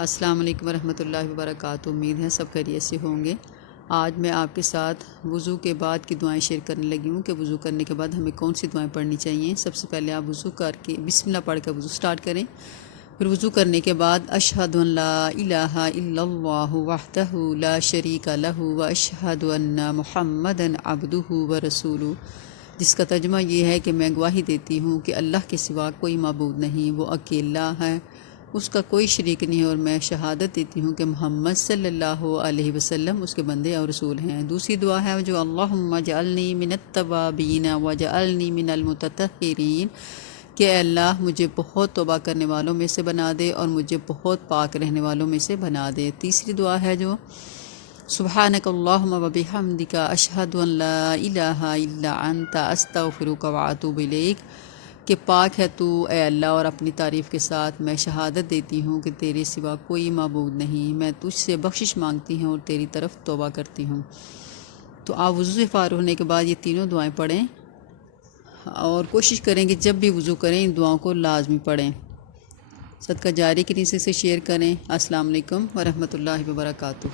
السلام علیکم ورحمۃ اللہ وبرکاتہ۔ امید ہے سب خیریت سے ہوں گے۔ آج میں آپ کے ساتھ وضو کے بعد کی دعائیں شیئر کرنے لگی ہوں کہ وضو کرنے کے بعد ہمیں کون سی دعائیں پڑھنی چاہیے۔ سب سے پہلے آپ وضو کر کے بسم اللہ پڑھ کر وضو سٹارٹ کریں۔ پھر وضو کرنے کے بعد اشہد ان لا الہ الا اللہ وحدہ لا شریک لہ واشہد ان محمدا عبدہ ورسولہ، جس کا ترجمہ یہ ہے کہ میں گواہی دیتی ہوں کہ اللہ کے سوا کوئی معبود نہیں، وہ اکیلا ہے، اس کا کوئی شریک نہیں، اور میں شہادت دیتی ہوں کہ محمد صلی اللہ علیہ وسلم اس کے بندے اور رسول ہیں۔ دوسری دعا ہے جو اللہم اجعلنی من التوابین واجعلنی من المتطہرین، کہ اے اللہ مجھے بہت توبہ کرنے والوں میں سے بنا دے اور مجھے بہت پاک رہنے والوں میں سے بنا دے۔ تیسری دعا ہے جو سبحانک اللہم وبحمدک اشہد ان لا الہ الا انت استغفرک واتوب الیک، کہ پاک ہے تو اے اللہ، اور اپنی تعریف کے ساتھ میں شہادت دیتی ہوں کہ تیرے سوا کوئی معبود نہیں، میں تجھ سے بخشش مانگتی ہوں اور تیری طرف توبہ کرتی ہوں۔ تو آپ وضو سے فارغ ہونے کے بعد یہ تینوں دعائیں پڑھیں اور کوشش کریں کہ جب بھی وضو کریں ان دعاؤں کو لازمی پڑھیں۔ صدقہ جاری کے نیت سے شیئر کریں۔ السلام علیکم ورحمۃ اللہ وبرکاتہ۔